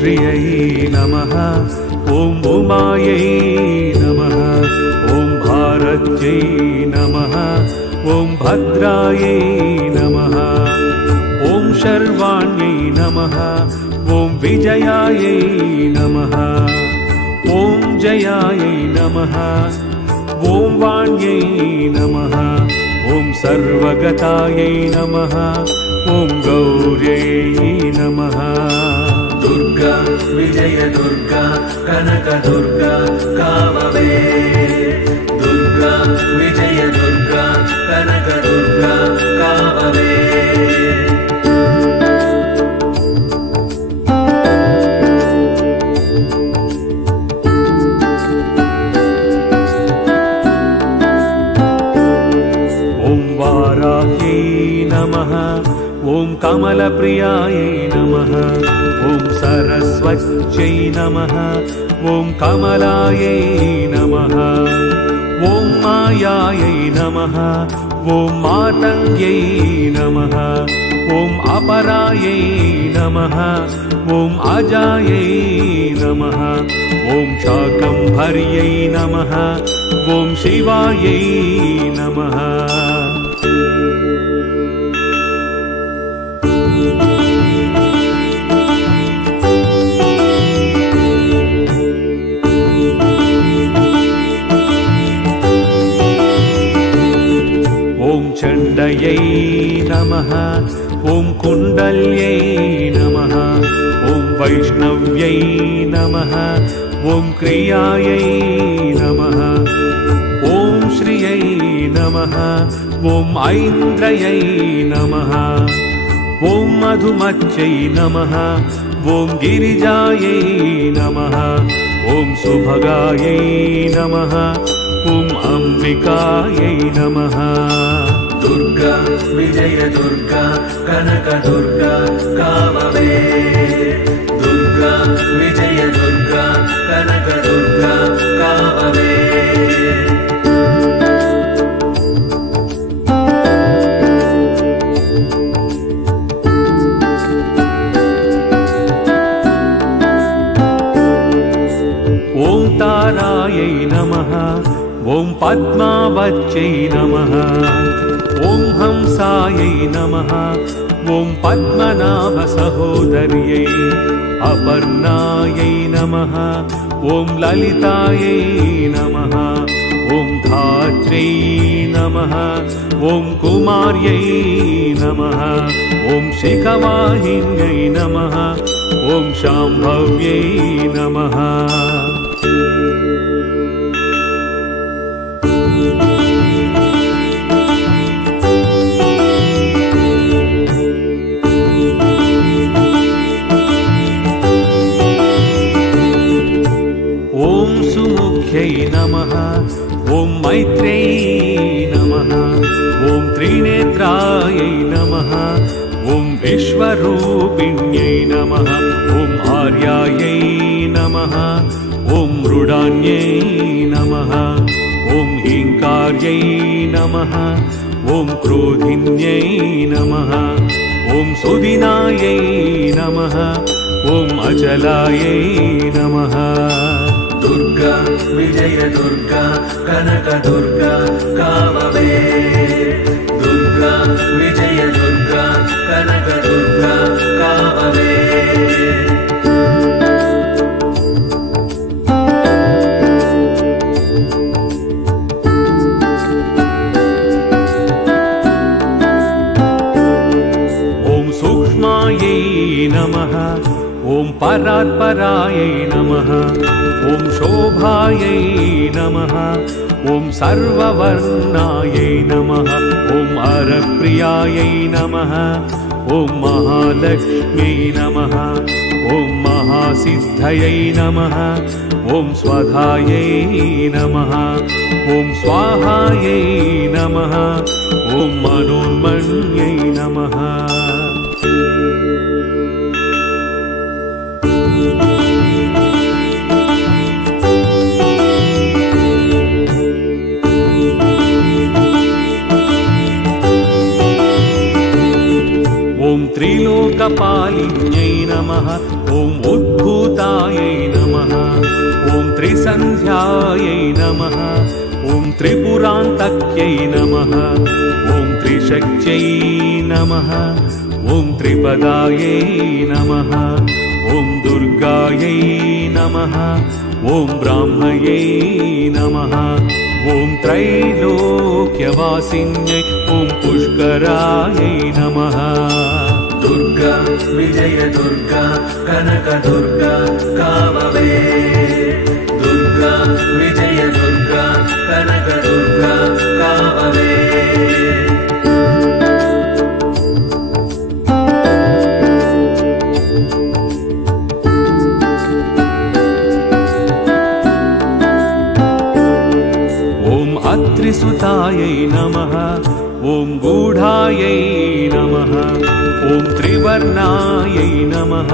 श्रियै नमः ॐ उमायै नमः ॐ भारत्यै नमः ॐ भद्रायै नमः ॐ शर्वाण्यै नमः ॐ विजयायै नमः ॐ जयायै नमः ॐ वाण्यै नमः ॐ सर्वगतायै नमः ॐ गौर्यै नमः दुर्गा विजय दुर्गा कनक दुर्गा कामवे दुर्गा विजय दुर्गा कनक दुर्गा कामवे ॐ वाराह्यै नमः ॐ कमलप्रियायै नमः ॐ सरस्वत्यै नमः ॐ कमलायै नमः ॐ मायायै नमः ॐ मातङ्ग्यै नमः ॐ अपरायै नमः ॐ अजायै नमः ॐ शाकम्भर्यै नमः ॐ शिवायै नमः ॐ चण्डयै नमः ॐ कुण्डल्यै नमः ॐ वैष्णव्यै नमः ॐ क्रियायै नमः ॐ श्रियै नमः ॐ ऐन्द्रयै नमः ॐ मधुमत्यै नमः ॐ गिरिजायै नमः ॐ सुभगायै नमः ॐ अम्बिकायै नमः दुर्गा विजय दुर्गा कनक दुर्गा कामवे दुर्गा विजय दुर्गा कनक दुर्गा कामवे ॐ तारायै नमः ॐ पद्मावत्यै नमः ॐ हंसायै नमः ॐ पद्मनाभसहोदर्यै अपर्णायै नमः ॐ ललितायै नमः ॐ धात्र्यै नमः ॐ कुमार्यै नमः ॐ शिखवाहिन्यै नमः ॐ शाम्भव्यै नमः ॐ सुमुख्यै नमः ॐ मैत्र्यै नमः ॐ त्रिनेत्रायै नमः ॐ विश्वरूपिण्यै नमः ॐ आर्यायै नमः ॐ मृडान्यै नमः ॐ ह्रीङ्कार्यै नमः ॐ क्रोधिन्यै नमः ॐ सुदिनायै नमः ॐ अचलायै नमः दुर्गा विजय दुर्गा कनक दुर्गा कामवे दुर्गा विजय दुर्गा कनक दुर्गा कामवे ॐ सूक्ष्मायै नमः ॐ परात्परायै नमः ॐ शोभायै नमः ॐ सर्ववर्णायै नमः ॐ अरप्रियायै नमः ॐ महालक्ष्म्यै नमः ॐ महासिद्धयै नमः ॐ स्वधायै नमः ॐ स्वाहायै नमः ॐ मनोन्मन्यै नमः ॐ त्रिलोकपालिन्यै नमः नमः ॐ उद्भूतायै नमः ॐ त्रिसन्ध्यायै नमः ॐ त्रिपुरान्तक्यै नमः ॐ त्रिशक्त्यै नमः ॐ त्रिपदायै नमः ॐ दुर्गायै नमः ॐ ब्राह्मयै नमः ॐ त्रैलोक्यवासिन्यै ॐ पुष्करायै नमः दुर्गा विजय दुर्गा कनक दुर्गा कामवे दुर्गा विजय दुर्गा कनक दुर्गा कामवे त्रिसुतायै नमः ॐ गूढायै नमः ॐ त्रिवर्णायै नमः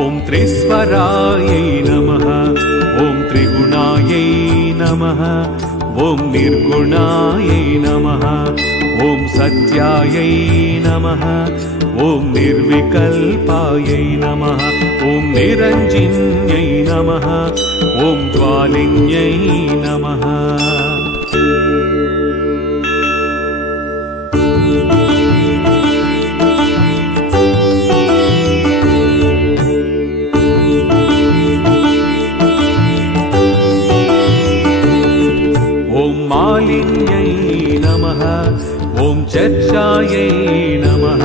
ॐ त्रिस्वरायै नमः ॐ त्रिगुणायै नमः ॐ निर्गुणायै नमः ॐ सत्यायै नमः ॐ निर्विकल्पायै नमः ॐ निरञ्जिन्यै नमः ॐ ज्वालिन्यै नमः ॐ मालिन्यै नमः ॐ चर्चायै नमः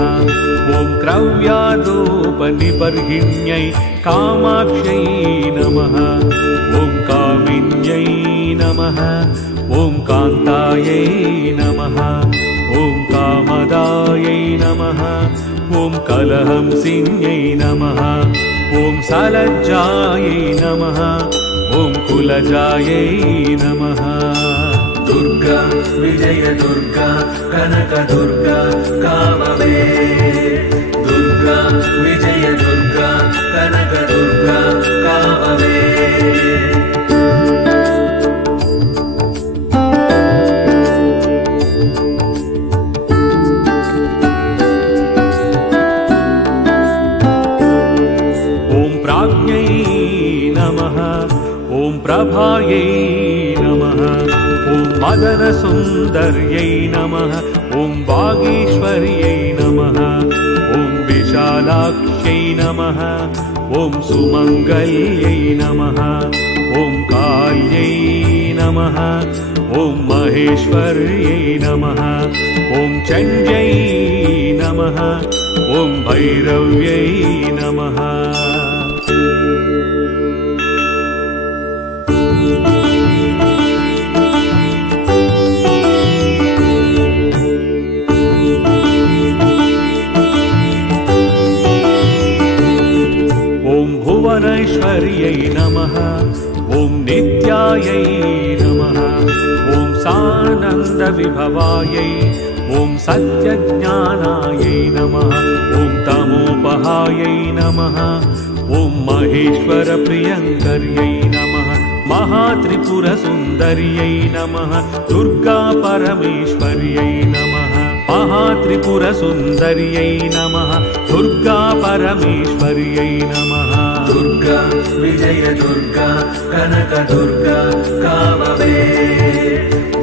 ॐ क्रव्यादोपनिबर्हिण्यै कामाक्ष्यै नमः ॐ कामिन्यै नमः ॐ कान्तायै नमः ॐ कामदायै नमः ॐ कलहंसिन्यै नमः ॐ सलज्जायै नमः ॐ कुलजायै नमः दुर्गा विजय दुर्गा कनक दुर्गा कामवे दुर्गा विजय दुर्गा कनक दुर्गा कामवे ॐ प्राज्ञै नमः ॐ प्रभायै नमः ॐ मदनसुन्दर्यै नमः ॐ वागीश्वर्यै नमः ॐ विशालाक्ष्यै नमः ॐ सुमङ्गल्यै नमः ॐ काल्यै नमः ॐ महेश्वर्यै नमः ॐ चण्ड्यै नमः ॐ भैरव्यै नमः ॐ भुवनैश्वर्यै नमः ॐ नित्यायै नमः ॐ सानन्दविभवायै ॐ सत्यज्ञानायै नमः ॐ तमोपहायै नमः ॐ महेश्वरप्रियङ्कर्यै नमः महात्रिपुरसुन्दर्यै नमः दुर्गा परमेश्वर्यै नमः महात्रिपुरसुन्दर्यै नमः दुर्गा परमेश्वर्यै नमः दुर्गा विजय दुर्गा कनक दुर्गा कामवे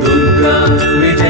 दुर्गा विजय